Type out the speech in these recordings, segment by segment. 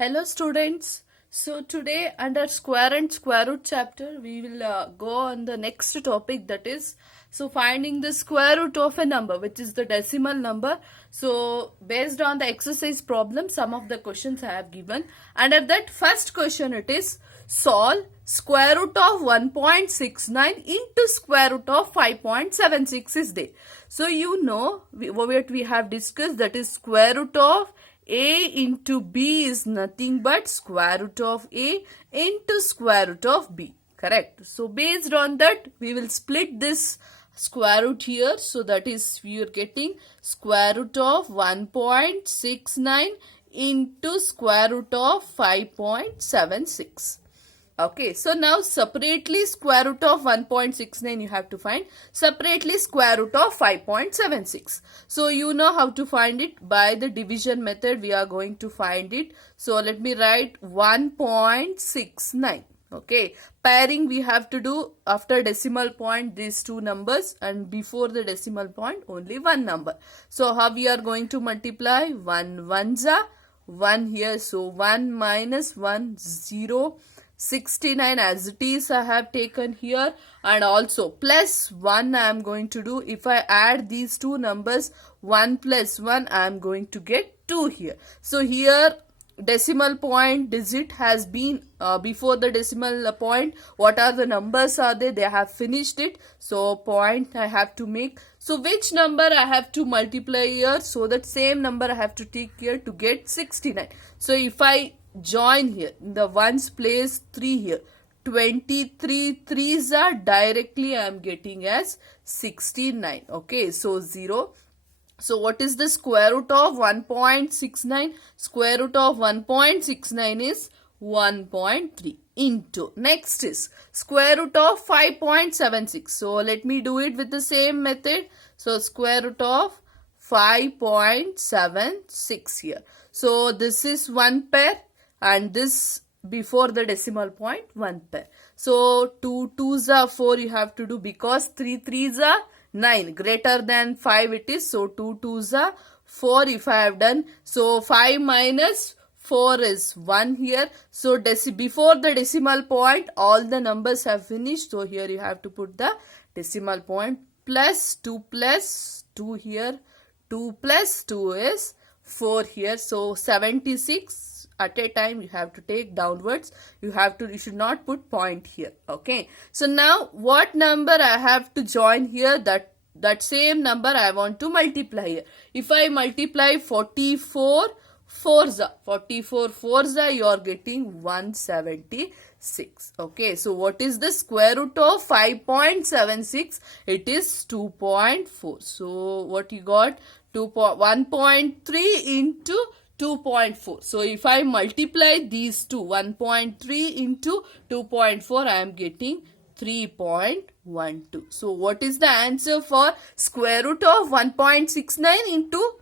Hello students. So today under square and square root chapter we will go on the next topic, that is finding the square root of a number which is the decimal number. So based on the exercise problem, some of the questions I have given. Under that first question it is solve square root of 1.69 into square root of 5.76 is there. So you know what we have discussed, that is square root of a into b is nothing but square root of a into square root of b. Correct. So based on that we will split this square root here. So that is we are getting square root of 1.69 into square root of 5.76. Okay, so now separately square root of 1.69 you have to find, separately square root of 5.76. So you know how to find it. By the division method we are going to find it. So let me write 1.69. Okay, pairing we have to do after decimal point these two numbers, and before the decimal point only one number. So how we are going to multiply? 1 ones are 1 here, so 1 minus 1 0. 69 as it is I have taken here, and also plus 1 I am going to do. If I add these two numbers, 1 plus 1, I am going to get 2 here. So here decimal point digit has been before the decimal point. What are the numbers are there? They have finished it. So point I have to make. So which number I have to multiply here? So that same number I have to take here to get 69. So if I join here in the ones place 3 here, 23 3s are directly I am getting as 69. Okay, so 0. So what is the square root of 1.69? Square root of 1.69 is 1.3 into, next is square root of 5.76. So let me do it with the same method. So square root of 5.76 here. So this is one pair, and this before the decimal point one pair. So 2 2s are 4 you have to do, because 3 3s are 9, greater than 5 it is. So 2 2s are 4 if I have done. So 5 minus 4 is 1 here. So before the decimal point all the numbers have finished. So here you have to put the decimal point, plus 2 here, 2 plus 2 is 4 here. So 76 at a time you have to take downwards. You should not put point here. Okay, so now what number I have to join here? That same number I want to multiply here. If I multiply 44 4s, you are getting 176. Okay, so what is the square root of 5.76? It is 2.4. So what you got? 1.3 into 2.4. So if I multiply these two, 1.3 into 2.4, I am getting 3.12. So what is the answer for square root of 1.69 into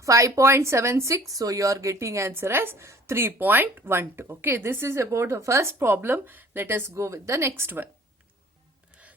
5.76? So you are getting answer as 3.12. Okay, this is about the first problem. Let us go with the next one.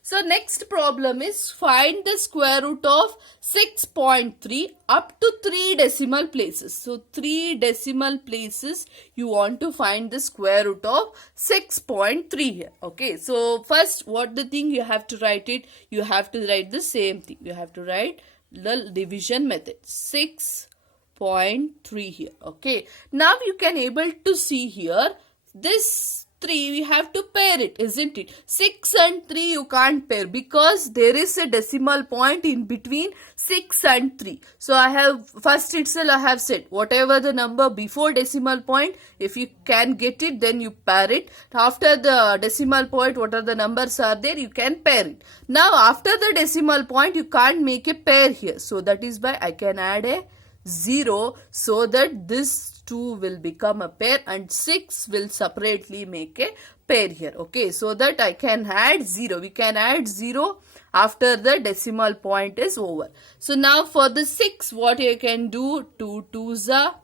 So next problem is find the square root of 6.3 up to 3 decimal places. So 3 decimal places you want to find the square root of 6.3 here. Okay, so first what the thing you have to write it? You have to write the same thing. You have to write the division method. 6.3 here. Okay, now you can able to see here this 3 we have to pair it, isn't it? 6 and 3 you can't pair because there is a decimal point in between 6 and 3. So I have first itself I have said whatever the number before decimal point, if you can get it then you pair it. After the decimal point what are the numbers are there, you can pair it. Now after the decimal point you can't make a pair here. So that is why I can add a 0 so that this 2 will become a pair and 6 will separately make a pair here. Okay, so that I can add 0. We can add 0 after the decimal point is over. So now for the 6 what you can do? 2 2s are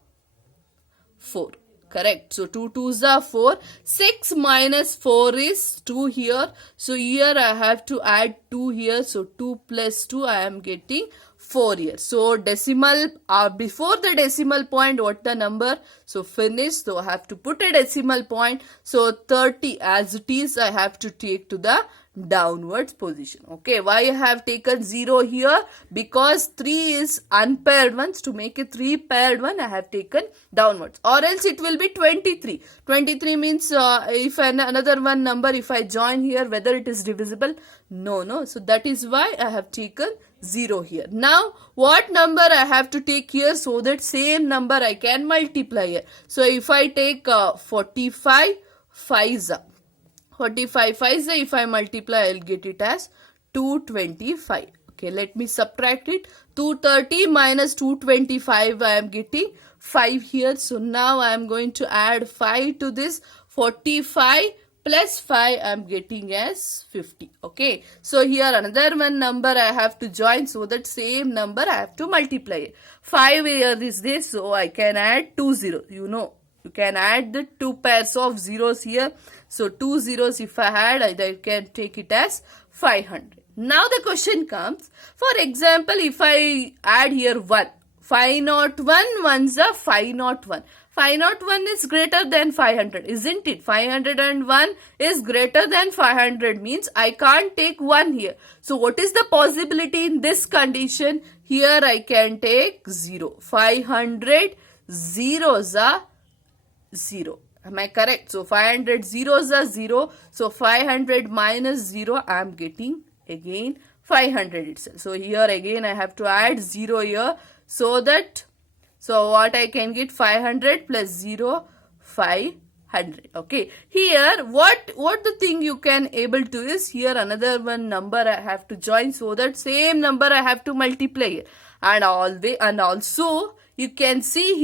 4. Correct. So 2 2s are 4. 6 minus 4 is 2 here. So here I have to add 2 here. So 2 plus 2 I am getting 4 here. So decimal, before the decimal point, what the number? So finish. So I have to put a decimal point. So 30 as it is, I have to take to the downwards position. Okay, why I have taken 0 here? Because 3 is unpaired ones. To make a 3 paired one, I have taken downwards, or else it will be 23. 23 means if another one number, if I join here, whether it is divisible? No. So that is why I have taken 0 here. Now what number I have to take here, so that same number I can multiply here? So if I take 45 5s, 45 5s, if I multiply, I'll get it as 225. Okay, let me subtract it. 230 minus 225, I am getting 5 here. So now I am going to add 5 to this. 45 plus 5, I am getting as 50. Okay, so here another one number I have to join, so that same number I have to multiply. 5 here is this, so I can add 2 zeros. You know, you can add the 2 pairs of zeros here. So 2 zeros if I add, I can take it as 500. Now the question comes, for example, if I add here 1, 501 ones are 501. 501 is greater than 500, isn't it? 501 is greater than 500 means I can't take 1 here. So what is the possibility in this condition? Here I can take 0. 500 zeros are 0. Am I correct? So 500 zeros are 0. So 500 minus 0, I am getting again 500 itself. So here again I have to add 0 here, so that, so what I can get, 500 plus 0, 500. Okay, here what the thing you can able to is, here another one number I have to join, so that same number I have to multiply here. And also you can see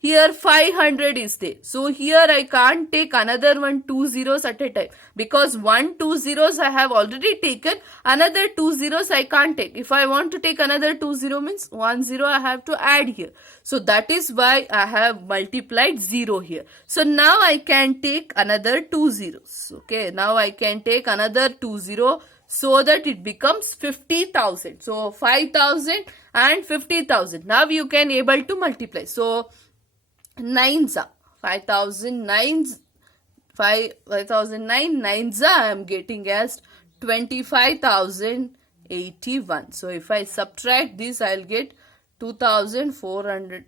here 500 is there. So here I can't take another 2 zeros at a time, because 2 zeros I have already taken, another 2 zeros I can't take. If I want to take another 2 zero means 1 0 I have to add here. So that is why I have multiplied 0 here. So now I can take another 2 zeros. Okay, now I can take another 2 0, so that it becomes 50,000. So 5,000 and 50,000. Now you can able to multiply. So 9s are 5,009 9s I am getting as 25,081. So if I subtract this, I'll get 2,400.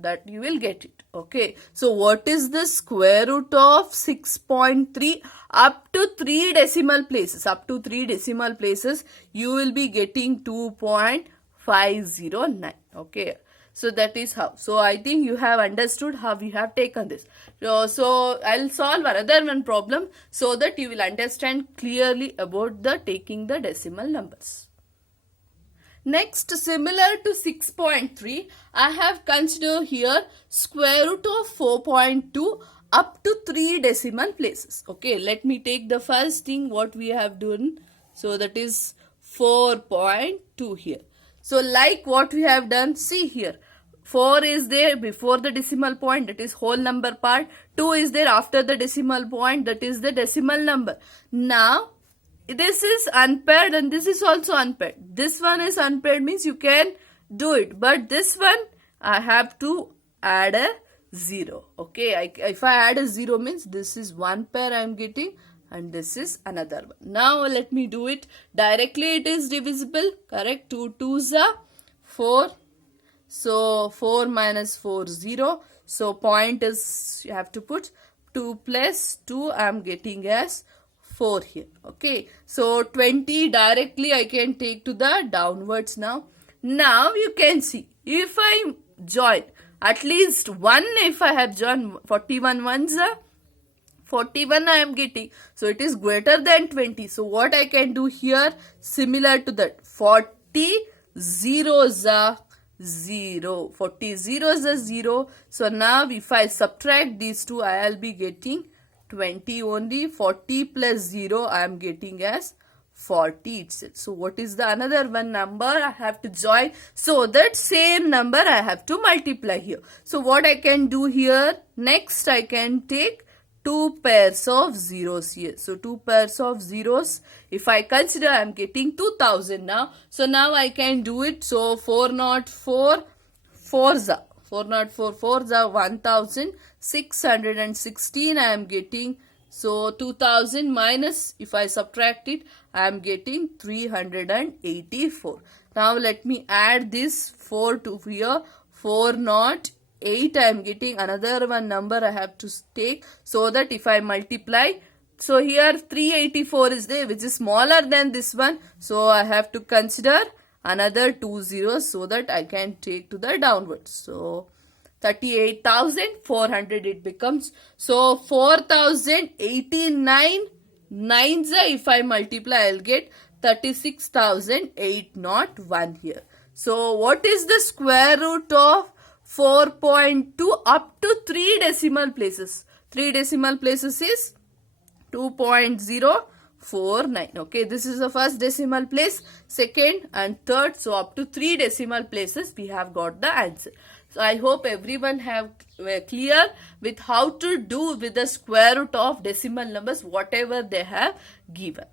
That you will get it. Okay, so what is the square root of 6.3 up to 3 decimal places? Up to 3 decimal places, you will be getting 2.509. Okay, so that is how. So I think you have understood how we have taken this. So I'll solve another one problem, so that you will understand clearly about the taking the decimal numbers. Next, similar to 6.3, I have considered here square root of 4.2 up to 3 decimal places. Okay, let me take the first thing what we have done. So that is 4.2 here. So like what we have done, see here, 4 is there before the decimal point, that is whole number part. 2 is there after the decimal point, that is the decimal number. Now this is unpaired and this is also unpaired. This one is unpaired means you can do it, but this one I have to add a 0. Okay, if I add a 0 means this is one pair I am getting and this is another one. Now let me do it directly. It is divisible, correct? 2 2s are 4. So 4 minus 4 0. So point is, you have to put 2 plus 2, I am getting as 4 here. Okay, so 20 directly I can take to the downwards now. Now you can see, if I join at least 1, if I have joined 41 ones, 41 I am getting. So it is greater than 20. So what I can do here, similar to that, 40 zeros are 0. 40 zeros are 0. So now if I subtract these two, I will be getting 20 only. 40 plus 0 I am getting as 40 itself. So what is the another one number I have to join? So that same number I have to multiply here. So what I can do here, next I can take two pairs of zeros here. So 2 pairs of zeros. If I consider, I'm getting 2000 now. So now I can do it. So 404 4s 404 4s 1616 I am getting. So 2000 minus, if I subtract it, I am getting 384. Now let me add this 4 to here. 408 I am getting. Another one number I have to take, so that if I multiply, so here 384 is there, which is smaller than this one. So I have to consider another 2 zeros so that I can take to the downwards. So 38,400 it becomes. So 4,089 nines, if I multiply, I'll get 36,801 here. So what is the square root of 4.2 up to 3 decimal places? 3 decimal places is 2.049. Okay, this is the first decimal place, second and third. So up to 3 decimal places we have got the answer. So I hope everyone were clear with how to do with the square root of decimal numbers, whatever they have given.